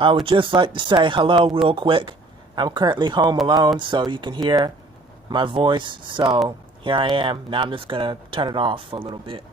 I would just like to say hello real quick. I'm currently home alone, so you can hear my voice. So here I am. Now I'm just gonna turn it off for a little bit.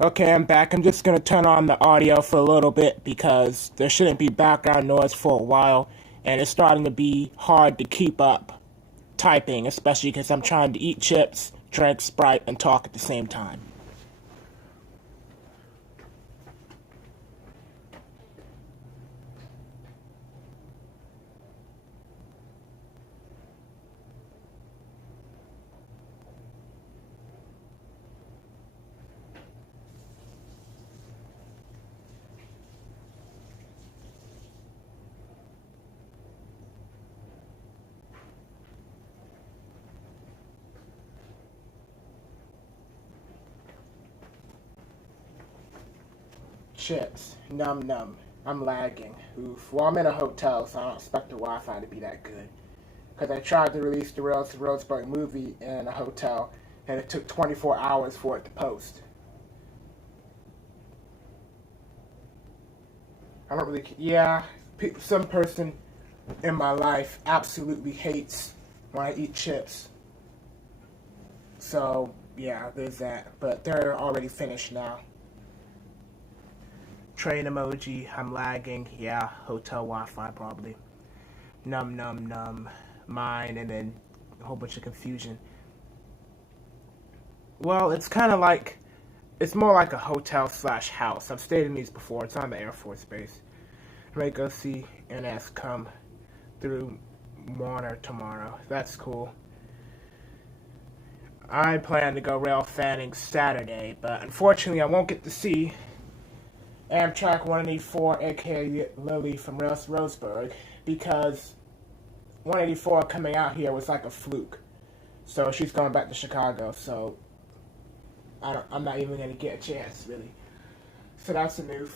Okay, I'm back. I'm just gonna turn on the audio for a little bit because there shouldn't be background noise for a while, and it's starting to be hard to keep up typing, especially because I'm trying to eat chips, drink Sprite, and talk at the same time. Chips. Num num. I'm lagging. Oof. Well, I'm in a hotel, so I don't expect the Wi-Fi to be that good. Because I tried to release the Roseburg movie in a hotel, and it took 24 hours for it to post. I don't really. Yeah, some person in my life absolutely hates when I eat chips. So yeah, there's that. But they're already finished now. Train emoji. I'm lagging. Yeah, hotel Wi-Fi probably. Num num num. Mine, and then a whole bunch of confusion. Well, it's kind of like it's more like a hotel slash house. I've stayed in these before. It's on the Air Force Base. I might go see NS come through Warner tomorrow. That's cool. I plan to go rail fanning Saturday, but unfortunately I won't get to see Amtrak 184, aka Lily from Roseburg, because 184 coming out here was like a fluke. So she's going back to Chicago, so I'm not even going to get a chance, really. So that's a noof.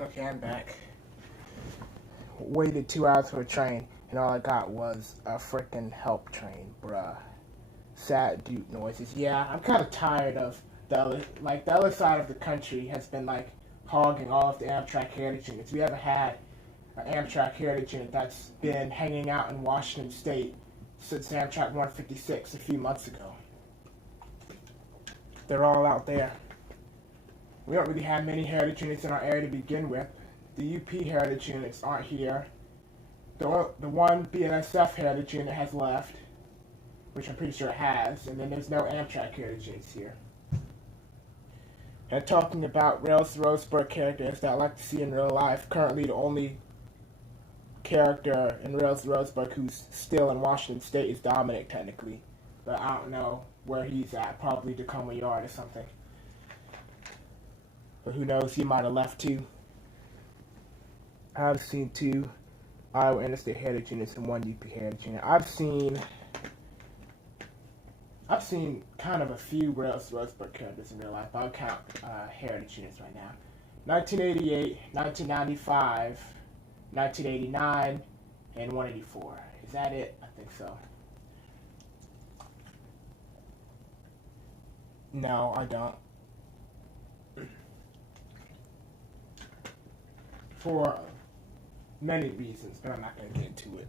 Okay, I'm back. Waited 2 hours for a train, and all I got was a freaking help train, bruh. Sad dude noises. Yeah, I'm kind of tired of the other side of the country has been like hogging all of the Amtrak heritage units. We haven't had an Amtrak heritage unit that's been hanging out in Washington State since Amtrak 156 a few months ago. They're all out there. We don't really have many heritage units in our area to begin with. The UP heritage units aren't here. The one BNSF heritage unit has left, which I'm pretty sure it has, and then there's no Amtrak heritage units here. And talking about Roseburg characters that I like to see in real life, currently the only character in Roseburg who's still in Washington State is Dominic, technically. But I don't know where he's at, probably Tacoma Yard or something. But who knows, he might have left too. I've seen 2 Iowa Interstate heritage units and 1 UP heritage unit. I've seen kind of a few Roseburg characters in real life. I'll count heritage units right now. 1988, 1995, 1989, and 184. Is that it? I think so. No, I don't. For many reasons, but I'm not going to get into it.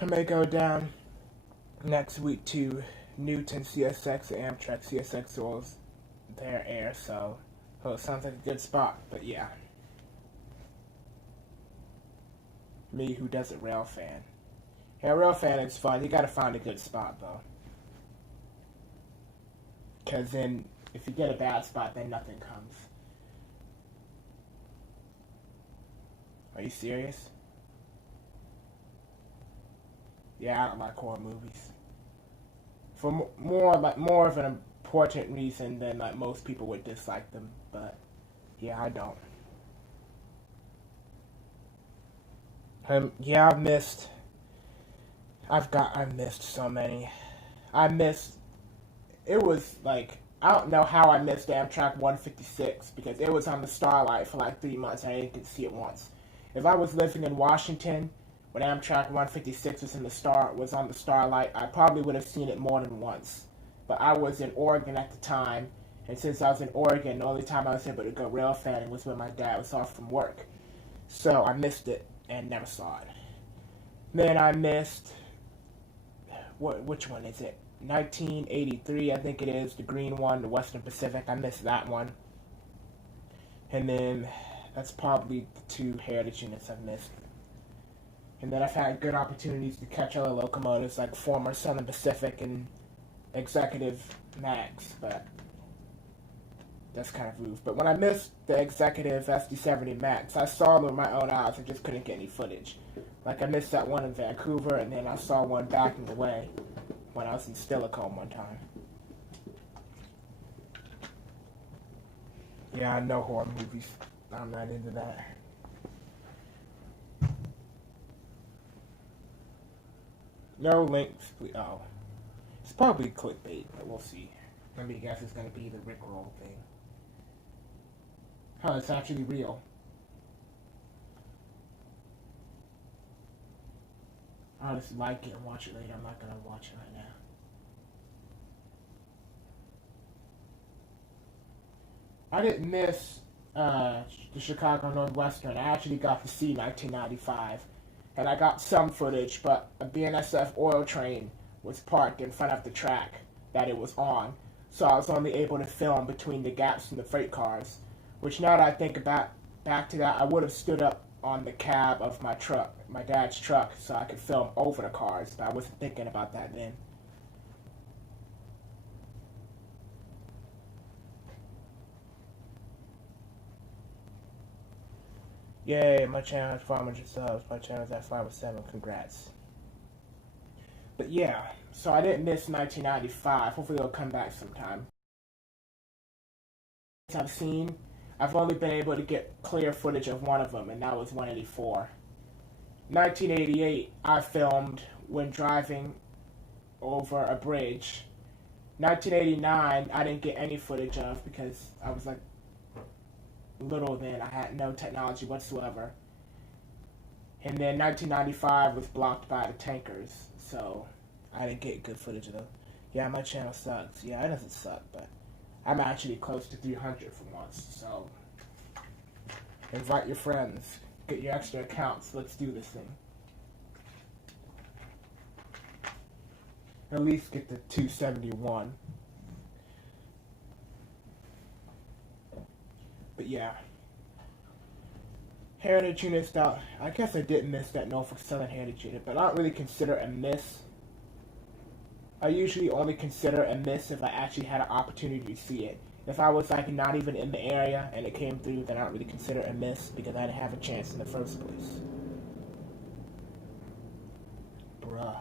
I may go down next week to Newton CSX and Amtrak CSX was their air, so it sounds like a good spot, but yeah. Me who doesn't rail fan. Yeah, rail fan is fun. You gotta find a good spot though. Cause then if you get a bad spot then nothing comes. Are you serious? Yeah, I don't like horror movies. For more of an important reason than like most people would dislike them, but yeah, I don't. Yeah, I've missed so many. It was like I don't know how I missed Amtrak 156 because it was on the Starlight for like 3 months and I didn't get to see it once. If I was living in Washington when Amtrak 156 was on the Starlight, I probably would have seen it more than once. But I was in Oregon at the time, and since I was in Oregon, the only time I was able to go rail fanning was when my dad was off from work. So I missed it and never saw it. Then I missed which one is it? 1983, I think it is, the green one, the Western Pacific. I missed that one. And then that's probably the two heritage units I've missed. And then I've had good opportunities to catch other locomotives like former Southern Pacific and Executive Max, but that's kind of roof. But when I missed the Executive SD70 Max, I saw them with my own eyes and just couldn't get any footage. Like I missed that one in Vancouver, and then I saw one backing away when I was in Stillicone one time. Yeah, I know horror movies. I'm not into that. No links, please. Oh. It's probably clickbait, but we'll see. Let me guess it's going to be the Rickroll thing. Huh, it's actually real. I'll just like it and watch it later. I'm not going to watch it right now. I didn't miss the Chicago Northwestern. I actually got to see 1995. And I got some footage, but a BNSF oil train was parked in front of the track that it was on. So I was only able to film between the gaps in the freight cars. Which now that I think about back to that, I would have stood up on the cab of my truck, my dad's truck, so I could film over the cars, but I wasn't thinking about that then. Yay, my channel has 500 subs, my channel's at 507, congrats. But yeah, so I didn't miss 1995, hopefully it'll come back sometime. I've seen, I've only been able to get clear footage of one of them, and that was 184. 1988, I filmed when driving over a bridge. 1989, I didn't get any footage of because I was like little then. I had no technology whatsoever. And then 1995 was blocked by the tankers, so I didn't get good footage of them. Yeah, my channel sucks. Yeah, it doesn't suck, but I'm actually close to 300 for once, so invite your friends, get your extra accounts, let's do this thing. At least get the 271. But yeah. Heritage units, I guess I didn't miss that Norfolk Southern Heritage unit, but I don't really consider a miss. I usually only consider a miss if I actually had an opportunity to see it. If I was like not even in the area and it came through, then I don't really consider a miss because I didn't have a chance in the first place. Bruh.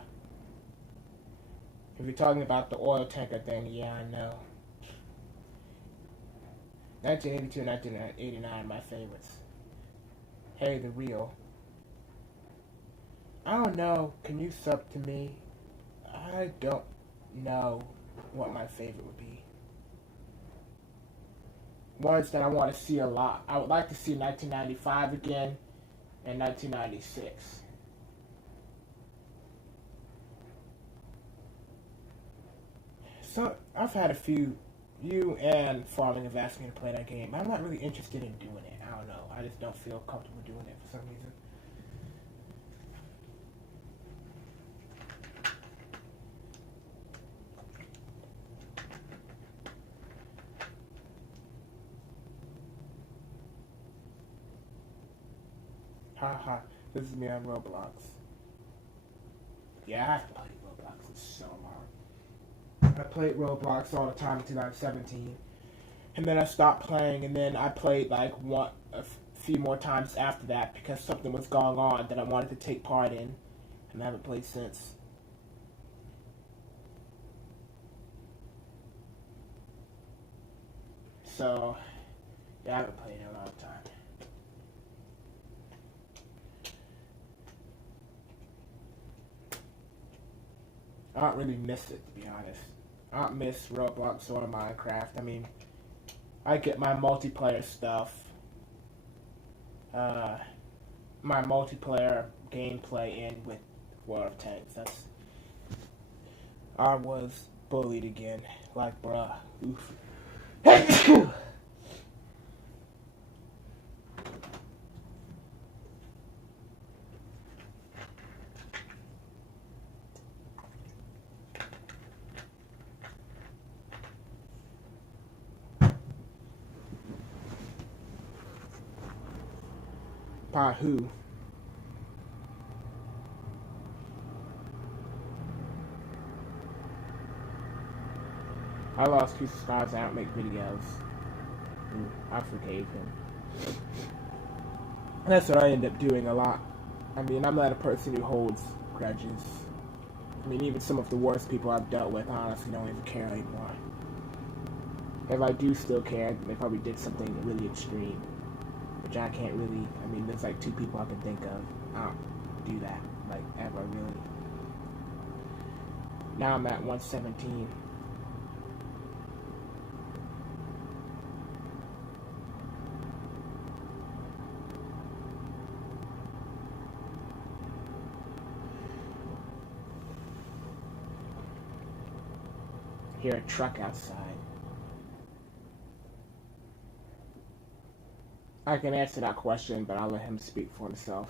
If you're talking about the oil tanker thing, yeah, I know. 1982 and 1989 my favorites. Hey, the real. I don't know. Can you sub to me? I don't know what my favorite would be. Ones that I want to see a lot. I would like to see 1995 again and 1996. So, I've had a few. You and Farming have asked me to play that game. I'm not really interested in doing it. I don't know. I just don't feel comfortable doing it for some reason. Haha, this is me on Roblox. Yeah, I have to play Roblox. It's so hard. I played Roblox all the time in 2017. And then I stopped playing, and then I played like a few more times after that because something was going on that I wanted to take part in. And I haven't played since. So, yeah, I haven't played in a long time. I don't really miss it, to be honest. I I miss Roblox or Minecraft. I mean, I get my multiplayer stuff, my multiplayer gameplay in with World of Tanks. I was bullied again. Like, bruh. Oof. By who? I lost 2 subscribers. I don't make videos. I forgave him. That's what I end up doing a lot. I mean, I'm not a person who holds grudges. I mean, even some of the worst people I've dealt with honestly don't even care anymore. If I do still care, they probably did something really extreme. Which I can't really, I mean, there's like 2 people I can think of. I don't do that, like, ever, really. Now I'm at 117. Hear a truck outside. I can answer that question, but I'll let him speak for himself.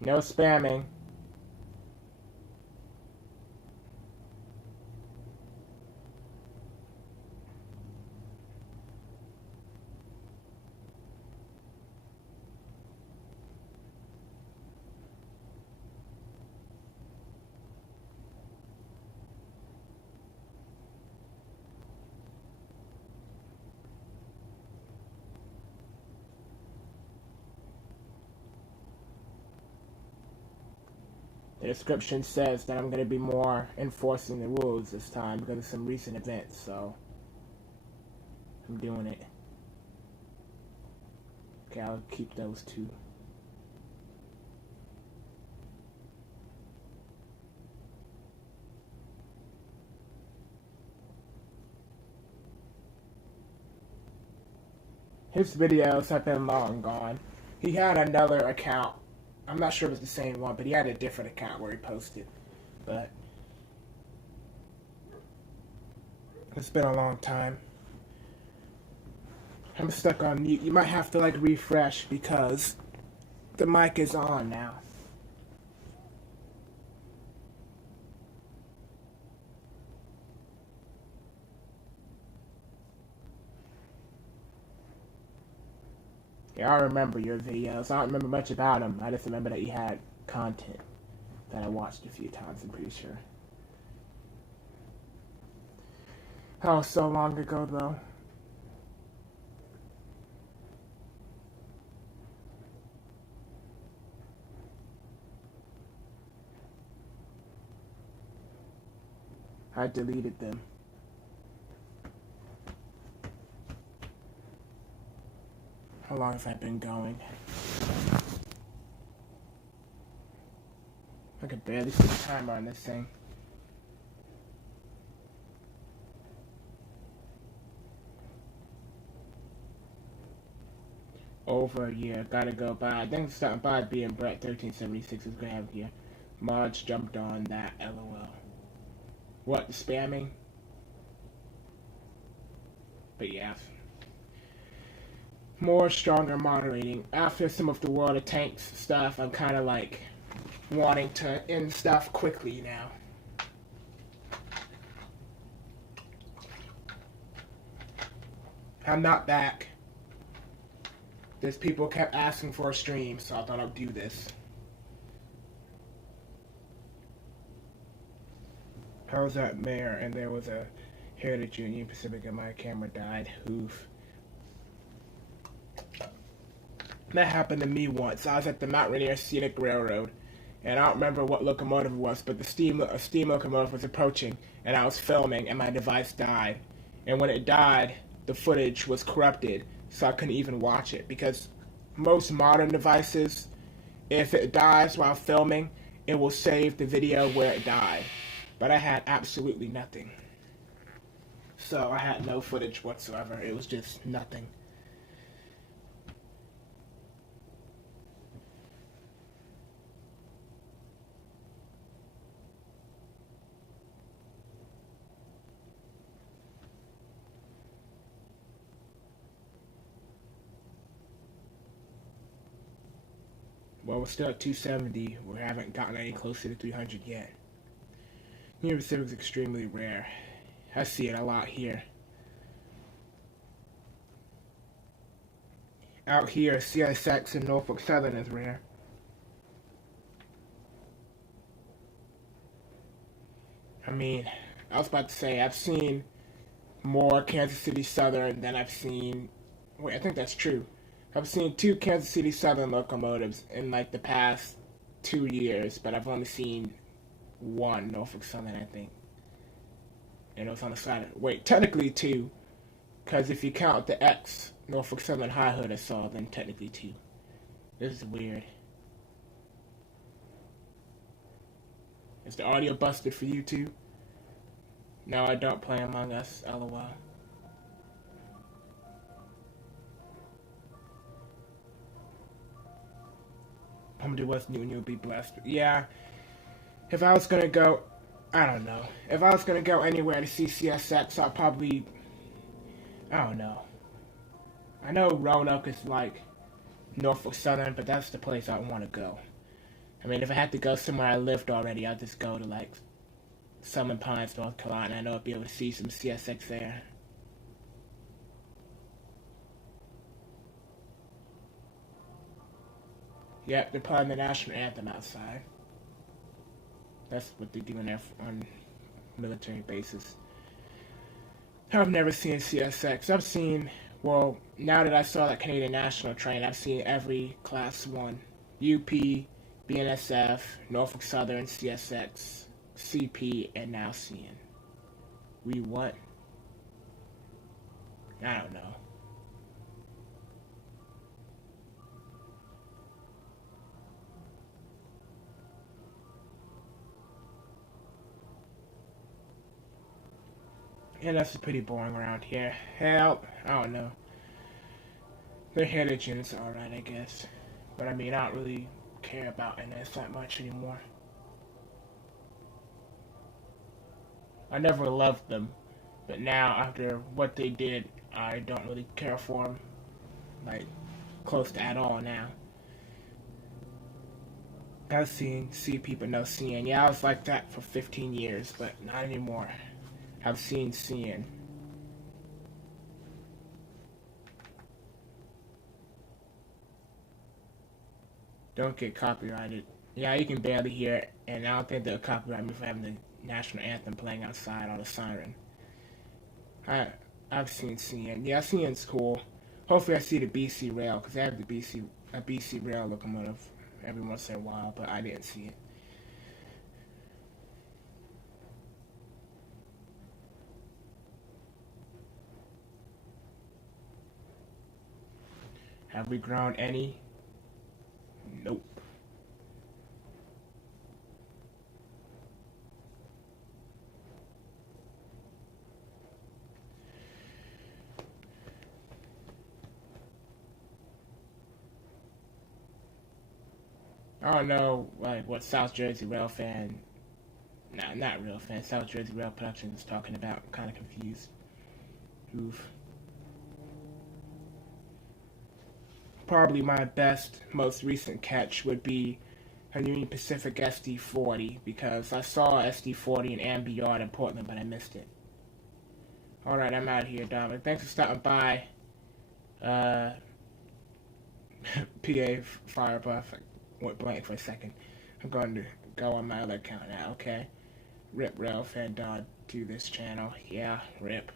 No spamming. The description says that I'm going to be more enforcing the rules this time because of some recent events, so I'm doing it. Okay, I'll keep those 2. His videos have been long gone. He had another account. I'm not sure if it's the same one, but he had a different account where he posted. But it's been a long time. I'm stuck on mute. You might have to like refresh because the mic is on now. Yeah, I remember your videos. I don't remember much about them. I just remember that you had content that I watched a few times, I'm pretty sure. Oh, so long ago, though. I deleted them. How long have I been going? I could barely see the timer on this thing. Over a year. Gotta go by. I think starting by being Brett 1376 is gonna have here. Mods jumped on that. LOL. What? The spamming? But yeah. More stronger moderating. After some of the World of Tanks stuff, I'm kind of like wanting to end stuff quickly now. I'm not back. There's people kept asking for a stream, so I thought I'd do this. I was at Mayor, and there was a Heritage Union Pacific, and my camera died. Oof. That happened to me once. I was at the Mount Rainier Scenic Railroad, and I don't remember what locomotive it was, but a steam locomotive was approaching, and I was filming, and my device died. And when it died, the footage was corrupted, so I couldn't even watch it. Because most modern devices, if it dies while filming, it will save the video where it died. But I had absolutely nothing. So I had no footage whatsoever. It was just nothing. Well, we're still at 270. We haven't gotten any closer to 300 yet. Union Pacific is extremely rare. I see it a lot here. Out here, CSX and Norfolk Southern is rare. I mean, I was about to say, I've seen more Kansas City Southern than I've seen... Wait, I think that's true. I've seen 2 Kansas City Southern locomotives in like the past 2 years, but I've only seen 1 Norfolk Southern, I think. And it was on the side of... Wait, technically 2. Because if you count the X Norfolk Southern High Hood I saw, then technically 2. This is weird. Is the audio busted for you too? No, I don't play Among Us, lol. I'm do what's new and you'll be blessed. Yeah, if I was gonna go, I don't know. If I was gonna go anywhere to see CSX, I'd probably, I don't know. I know Roanoke is like Norfolk Southern, but that's the place I want to go. I mean, if I had to go somewhere I lived already, I'd just go to like Southern Pines, North Carolina. I know I'd be able to see some CSX there. Yep, they're playing the national anthem outside. That's what they do in there on military bases. I've never seen CSX. I've seen, well, now that I saw that Canadian National train, I've seen every Class 1. UP, BNSF, Norfolk Southern, CSX, CP, and now CN. We what? I don't know. Yeah, that's pretty boring around here. Help! I don't know. The heritage units are alright, I guess. But I mean, I don't really care about NS that much anymore. I never loved them. But now, after what they did, I don't really care for them. Like, close to at all now. I've seen CP but no CN. Yeah, I was like that for 15 years, but not anymore. I've seen CN. Don't get copyrighted. Yeah, you can barely hear it, and I don't think they'll copyright me for having the national anthem playing outside on the siren. I've seen CN. Yeah, CN's cool. Hopefully I see the BC Rail, because I have a BC Rail locomotive every once in a while, but I didn't see it. Have we grown any? Nope. I don't know, like, what South Jersey Rail fan, nah, not Rail fan, South Jersey Rail Productions is talking about. I'm kind of confused. Oof. Probably my best, most recent catch would be a Union Pacific SD40, because I saw SD40 in Ambi Yard in Portland, but I missed it. Alright, I'm out of here, Dominic. Thanks for stopping by. PA Firebuff. I went blank for a second. I'm going to go on my other account now, okay? Rip Ralph and do this channel. Yeah, rip.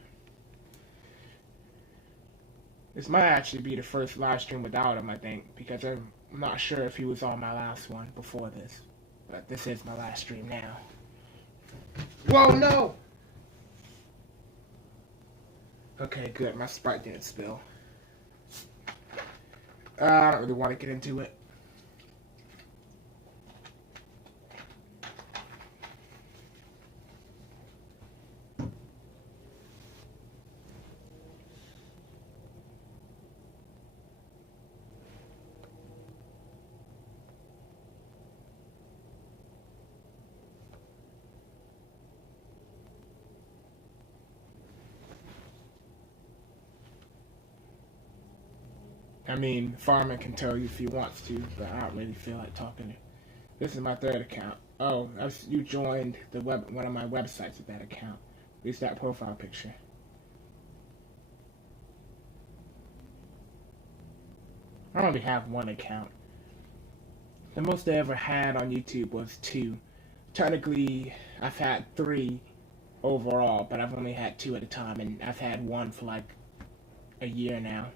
This might actually be the first live stream without him, I think, because I'm not sure if he was on my last one before this. But this is my last stream now. Whoa, no! Okay, good. My Sprite didn't spill. I don't really want to get into it. I mean, Farman can tell you if he wants to, but I don't really feel like talking. This is my third account. Oh, you joined one of my websites with that account. At least that profile picture. I only have one account. The most I ever had on YouTube was 2. Technically, I've had 3 overall, but I've only had 2 at a time, and I've had one for like a year now.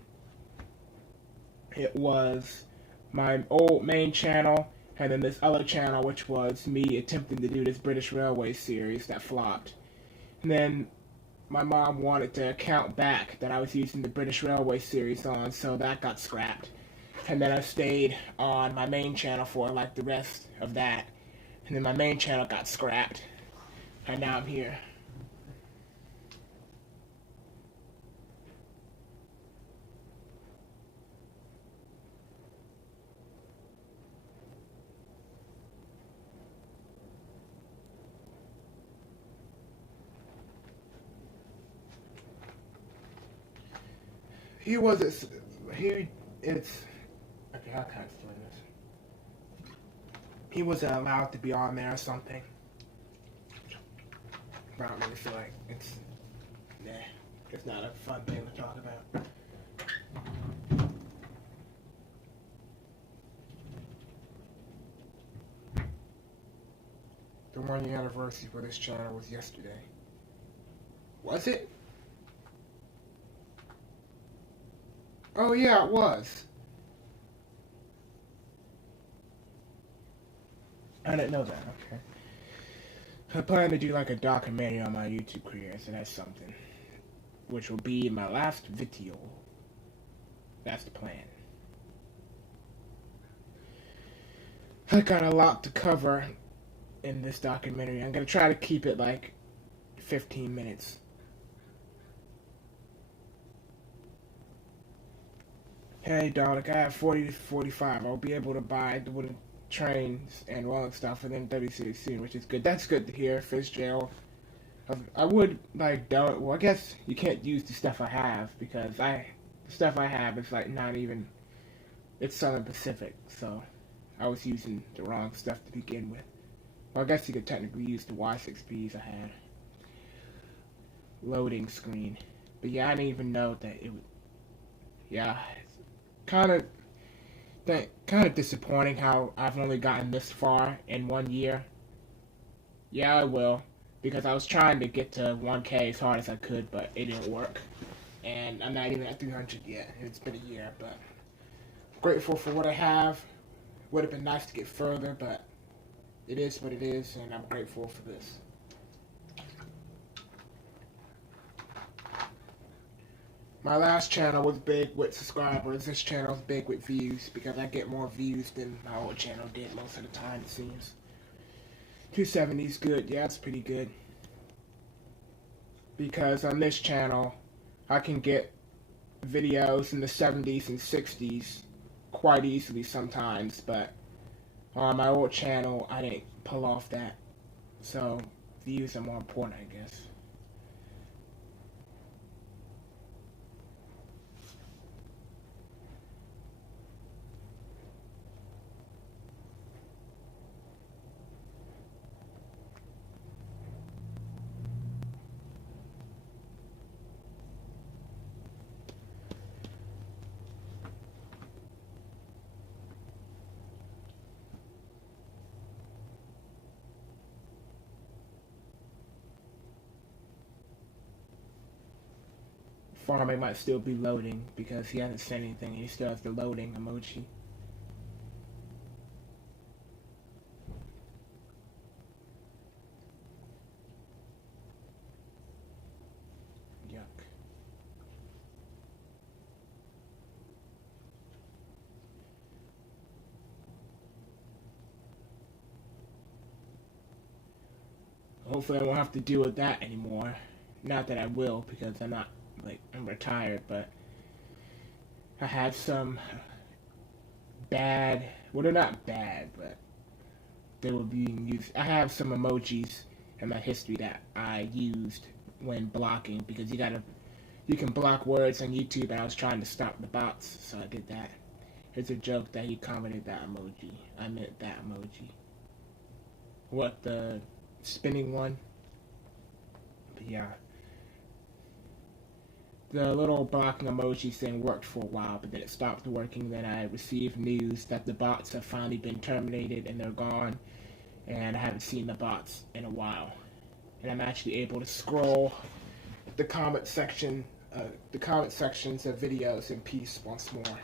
It was my old main channel, and then this other channel, which was me attempting to do this British Railway series that flopped. And then my mom wanted the account back that I was using the British Railway series on, so that got scrapped. And then I stayed on my main channel for like the rest of that. And then my main channel got scrapped. And now I'm here. It's okay, how can I explain this? He wasn't allowed to be on there or something. I don't really feel like it's not a fun thing to talk about. The 1-year anniversary for this channel was yesterday. Was it? Oh yeah, it was. I didn't know that, okay. I plan to do like a documentary on my YouTube career, so that's something. Which will be my last video. That's the plan. I got a lot to cover in this documentary. I'm gonna try to keep it like 15 minutes. Hey, Dominic, I have 40 to 45. I'll be able to buy the wooden trains and rolling stuff for them WCC soon, which is good. That's good to hear, Fitzgerald. I would, like, don't, well, I guess you can't use the stuff I have, because the stuff I have is, like, not even, it's Southern Pacific, so I was using the wrong stuff to begin with. Well, I guess you could technically use the Y6Bs I had. Loading screen. But yeah, I didn't even know that it would, yeah, kind of disappointing how I've only gotten this far in 1 year. Yeah, I will, because I was trying to get to 1K as hard as I could, but it didn't work. And I'm not even at 300 yet. It's been a year, but I'm grateful for what I have. Would have been nice to get further, but it is what it is, and I'm grateful for this. My last channel was big with subscribers. This channel is big with views because I get more views than my old channel did most of the time, it seems. 270 is good. Yeah, it's pretty good. Because on this channel, I can get videos in the 70s and 60s quite easily sometimes, but on my old channel, I didn't pull off that. So, views are more important, I guess. Farming might still be loading because he hasn't said anything. He still has the loading emoji. Yuck. hopefully I won't have to deal with that anymore. Not that I will, because I'm not, like, I'm retired, but I had some bad, well, they're not bad, but they were being used. I have some emojis in my history that I used when blocking, because you can block words on YouTube, and I was trying to stop the bots, so I did that. It's a joke that he commented that emoji. I meant that emoji. What, the spinning one? But yeah. The little blocking emoji thing worked for a while, but then it stopped working. Then I received news that the bots have finally been terminated and they're gone, and I haven't seen the bots in a while. And I'm actually able to scroll the comment sections of videos in peace once more.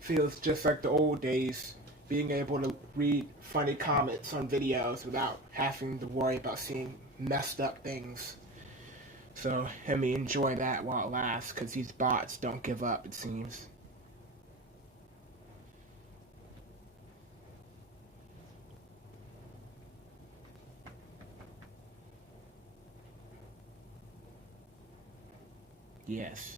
Feels just like the old days, being able to read funny comments on videos without having to worry about seeing messed up things. So let me enjoy that while it lasts, because these bots don't give up, it seems. Yes.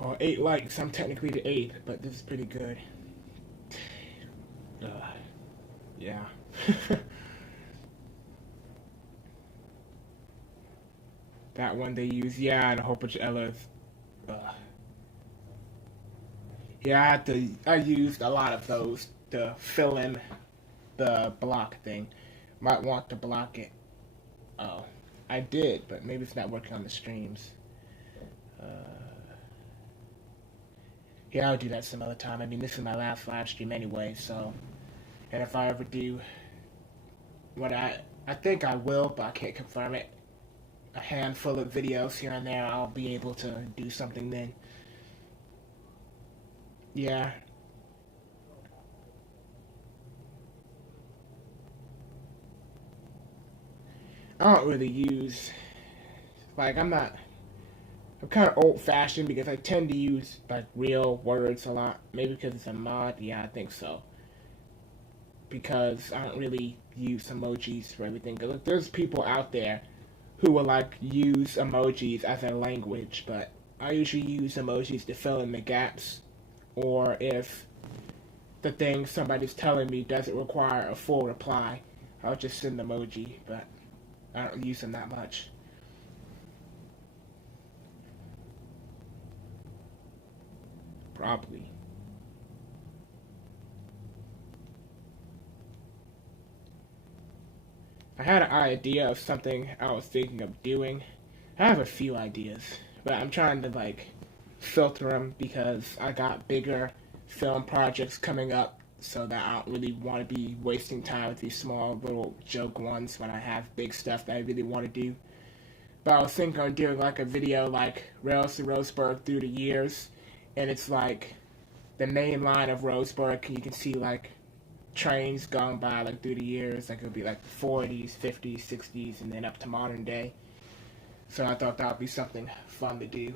Well, 8 likes. I'm technically the 8th, but this is pretty good. Yeah. That one they use, yeah, and a whole bunch of others. Yeah, I used a lot of those to fill in the block thing. Might want to block it. Oh, I did, but maybe it's not working on the streams. Yeah, I'll do that some other time. I mean, this is my last live stream anyway, so. And if I ever do, what I think I will, but I can't confirm it. A handful of videos here and there, I'll be able to do something then. Yeah. I don't really use, like, I'm kind of old-fashioned because I tend to use, like, real words a lot. Maybe because it's a mod? Yeah, I think so. Because I don't really use emojis for everything. Because there's people out there who will, like, use emojis as a language, but I usually use emojis to fill in the gaps, or if the thing somebody's telling me doesn't require a full reply, I'll just send an emoji, but I don't use them that much. Probably. I had an idea of something I was thinking of doing. I have a few ideas, but I'm trying to, like, filter them because I got bigger film projects coming up, so that I don't really want to be wasting time with these small little joke ones when I have big stuff that I really want to do. But I was thinking of doing, like, a video like Rails to Roseburg through the years, and it's like the main line of Roseburg, and you can see, like, trains going by, like, through the years. Like, it would be like the 40s, 50s, 60s, and then up to modern day. So I thought that would be something fun to do.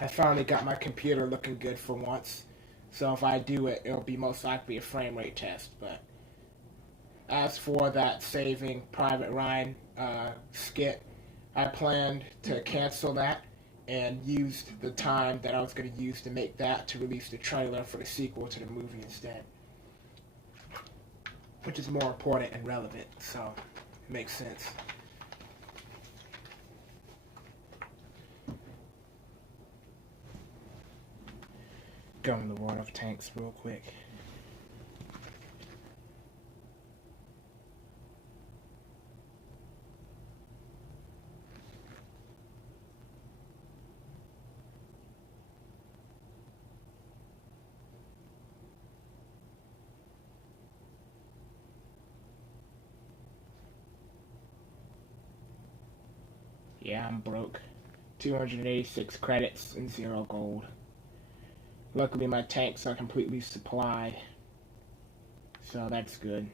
I finally got my computer looking good for once, so if I do it, it'll be most likely a frame rate test. But as for that Saving Private Ryan skit, I planned to cancel that and used the time that I was going to use to make that to release the trailer for the sequel to the movie instead, which is more important and relevant, so it makes sense. Go in the water tanks real quick. Yeah, I'm broke. 286 credits and 0 gold. Luckily my tanks are completely supplied, so that's good.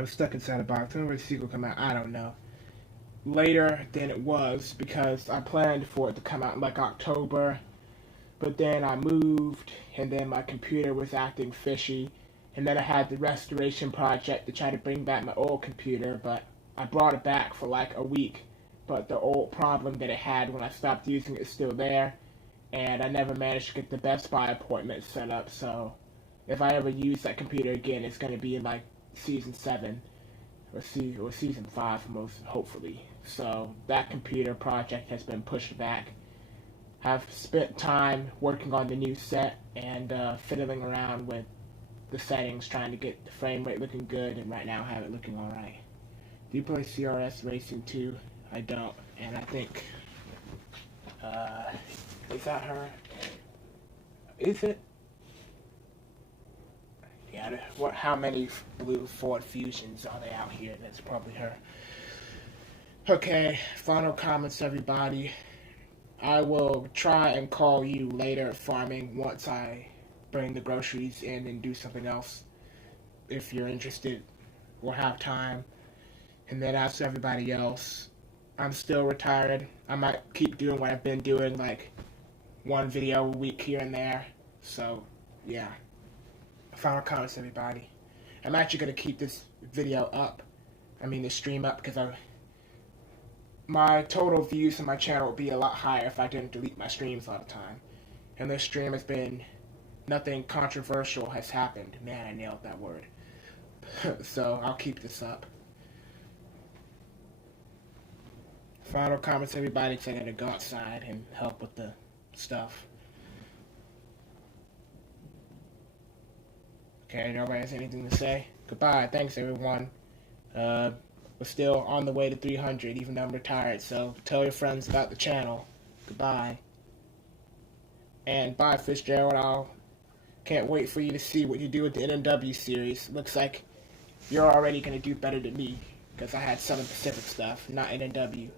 I'm stuck inside a box. When will the sequel come out? I don't know. Later than it was, because I planned for it to come out in like October, but then I moved, and then my computer was acting fishy, and then I had the restoration project to try to bring back my old computer, but I brought it back for like a week, but the old problem that it had when I stopped using it is still there, and I never managed to get the Best Buy appointment set up, so if I ever use that computer again, it's going to be in like Season 7, or Season 5 most, hopefully. So that computer project has been pushed back. I've spent time working on the new set and fiddling around with the settings, trying to get the frame rate looking good, and right now I have it looking alright. Do you play CRS Racing 2? I don't, and I think, is that her? Is it? Yeah, how many blue Ford Fusions are they out here? That's probably her. Okay, final comments, everybody. I will try and call you later farming once I bring the groceries in and do something else, if you're interested or have time. And then as to everybody else, I'm still retired. I might keep doing what I've been doing, like one video a week here and there. So, yeah. Final comments, everybody. I'm actually going to keep this video up. This stream up, because my total views on my channel would be a lot higher if I didn't delete my streams all the time. And this stream has been, nothing controversial has happened. Man, I nailed that word. So, I'll keep this up. Final comments, everybody, because I gotta go outside and help with the stuff. Okay, nobody has anything to say? Goodbye. Thanks, everyone. We're still on the way to 300, even though I'm retired, so tell your friends about the channel. Goodbye. And bye, Fitzgerald. I can't wait for you to see what you do with the NNW series. Looks like you're already going to do better than me, because I had Southern Pacific stuff, not NNW.